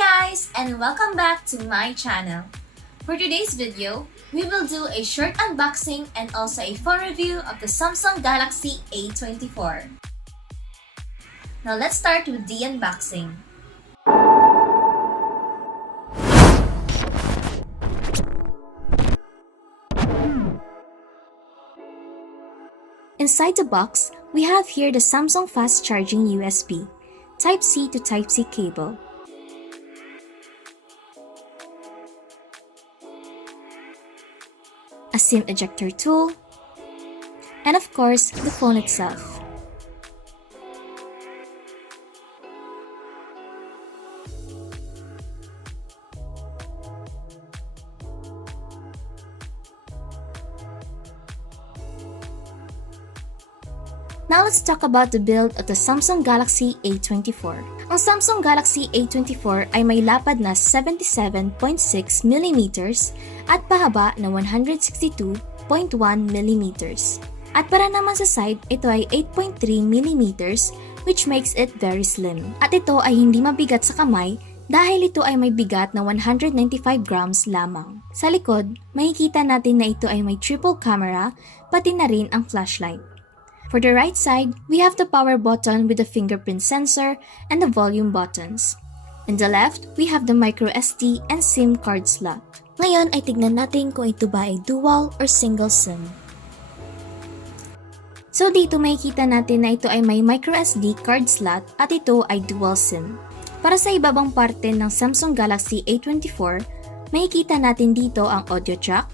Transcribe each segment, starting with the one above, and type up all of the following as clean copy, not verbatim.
guys, and welcome back to my channel. For today's video, we will do a short unboxing and also a phone review of the Samsung Galaxy A24. Now let's start with the unboxing. Inside the box, we have here the Samsung fast charging USB, Type-C to Type-C cable, a SIM ejector tool, and of course, the phone itself. Now let's talk about the build of the Samsung Galaxy A24. Ang Samsung Galaxy A24 ay may lapad na 77.6mm at pahaba na 162.1mm. At para naman sa side, ito ay 8.3mm which makes it very slim. At ito ay hindi mabigat sa kamay dahil ito ay may bigat na 195 grams lamang. Sa likod, makikita natin na ito ay may triple camera pati na rin ang flashlight. For the right side, we have the power button with the fingerprint sensor and the volume buttons. In the left, we have the micro SD and SIM card slot. Ngayon ay tignan natin kung ito ba ay dual or single SIM. So dito makikita natin na ito ay may micro SD card slot at ito ay dual SIM. Para sa ibabang parte ng Samsung Galaxy A24, makikita natin dito ang audio jack,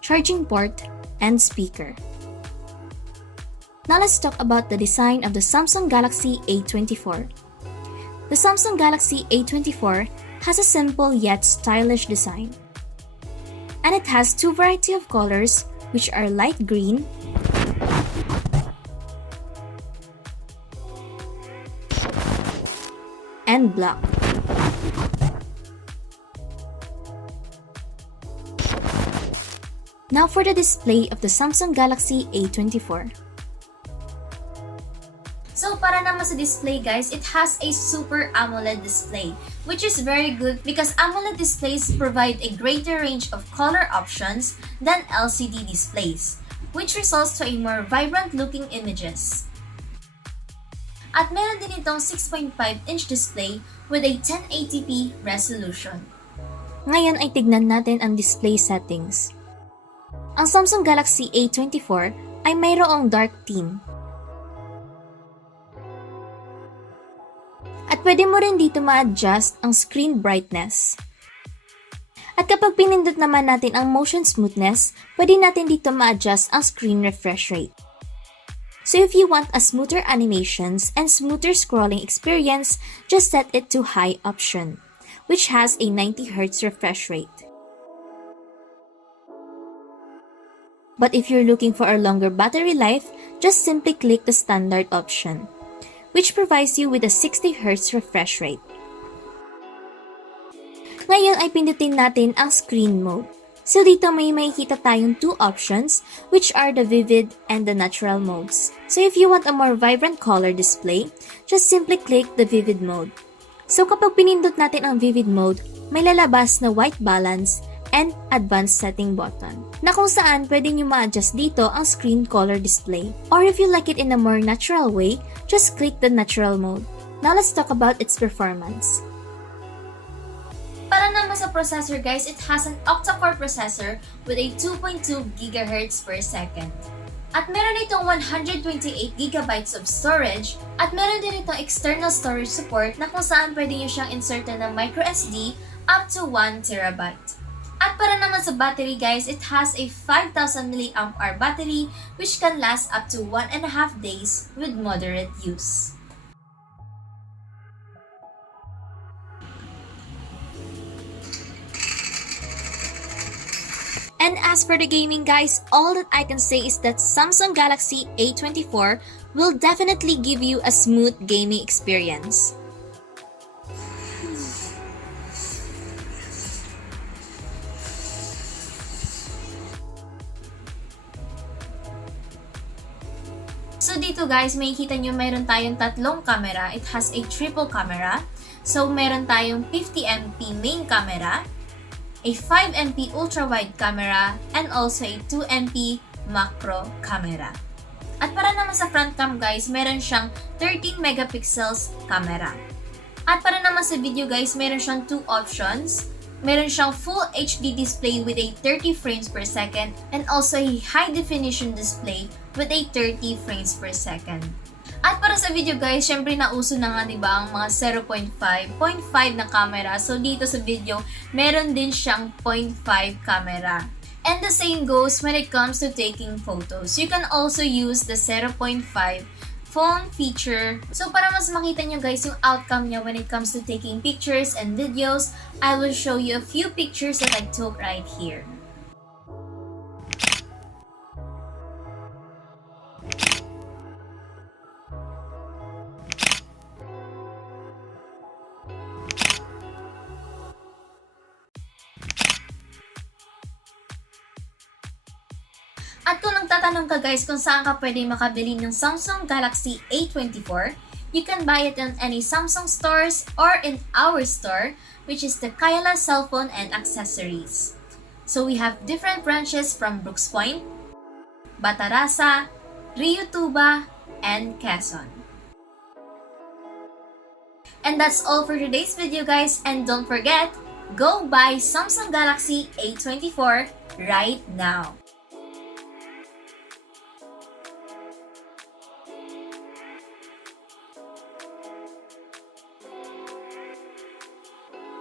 charging port, and speaker. Now let's talk about the design of the Samsung Galaxy A24. The Samsung Galaxy A24 has a simple yet stylish design. And it has two variety of colors which are light green and black. Now for the display of the Samsung Galaxy A24. So para naman sa display guys, it has a Super AMOLED display, which is very good because AMOLED displays provide a greater range of color options than LCD displays, which results to a more vibrant looking images. At meron din itong 6.5-inch display with a 1080p resolution. Ngayon ay tignan natin ang display settings. Ang Samsung Galaxy A24 ay mayroong dark theme. At pwede mo rin dito ma-adjust ang screen brightness. At kapag pinindot naman natin ang motion smoothness, pwede natin dito ma-adjust ang screen refresh rate. So if you want a smoother animations and smoother scrolling experience, just set it to high option, which has a 90Hz refresh rate. But if you're looking for a longer battery life, just simply click the standard option, which provides you with a 60Hz refresh rate. Ngayon ay pindutin natin ang screen mode. So dito may makikita tayong two options which are the vivid and the natural modes. So if you want a more vibrant color display, just simply click the vivid mode. So kapag pinindot natin ang vivid mode, may lalabas na white balance and advanced setting button, na kung saan pwede nyo ma-adjust dito ang screen color display. Or if you like it in a more natural way, just click the natural mode. Now let's talk about its performance. Para naman sa processor guys, it has an octa-core processor with a 2.2 GHz per second. At meron itong 128GB of storage at meron din itong external storage support na kung saan pwede nyo siyang insertan ng micro SD up to 1TB. At para naman sa battery guys, it has a 5000 mAh battery which can last up to 1.5 days with moderate use. And as for the gaming guys, all that I can say is that Samsung Galaxy A24 will definitely give you a smooth gaming experience. So dito guys, makikita nyo mayroon tayong tatlong camera. It has a triple camera. So meron tayong 50MP main camera, a 5MP ultra-wide camera, and also a 2MP macro camera. At para naman sa front cam guys, meron siyang 13 megapixels camera. At para naman sa video guys, meron siyang 2 options. Meron siyang Full HD display with a 30 frames per second and also a high definition display with a 30 frames per second. At para sa video guys, syempre nauso na nga diba ang mga 0.5, 0.5 na camera. So dito sa video, meron din siyang 0.5 camera. And the same goes when it comes to taking photos. You can also use the 0.5 phone feature. So para mas makita nyo guys yung outcome niya when it comes to taking pictures and videos, I will show you a few pictures that I took right here. At kung nagtatanong ka guys kung saan ka pwede makabili ng Samsung Galaxy A24, you can buy it in any Samsung stores or in our store, which is the Kyla Cellphone and Accessories. So we have different branches from Brooks Point, Batarasa, Rio Tuba, and Quezon. And that's all for today's video guys, and don't forget, go buy Samsung Galaxy A24 right now.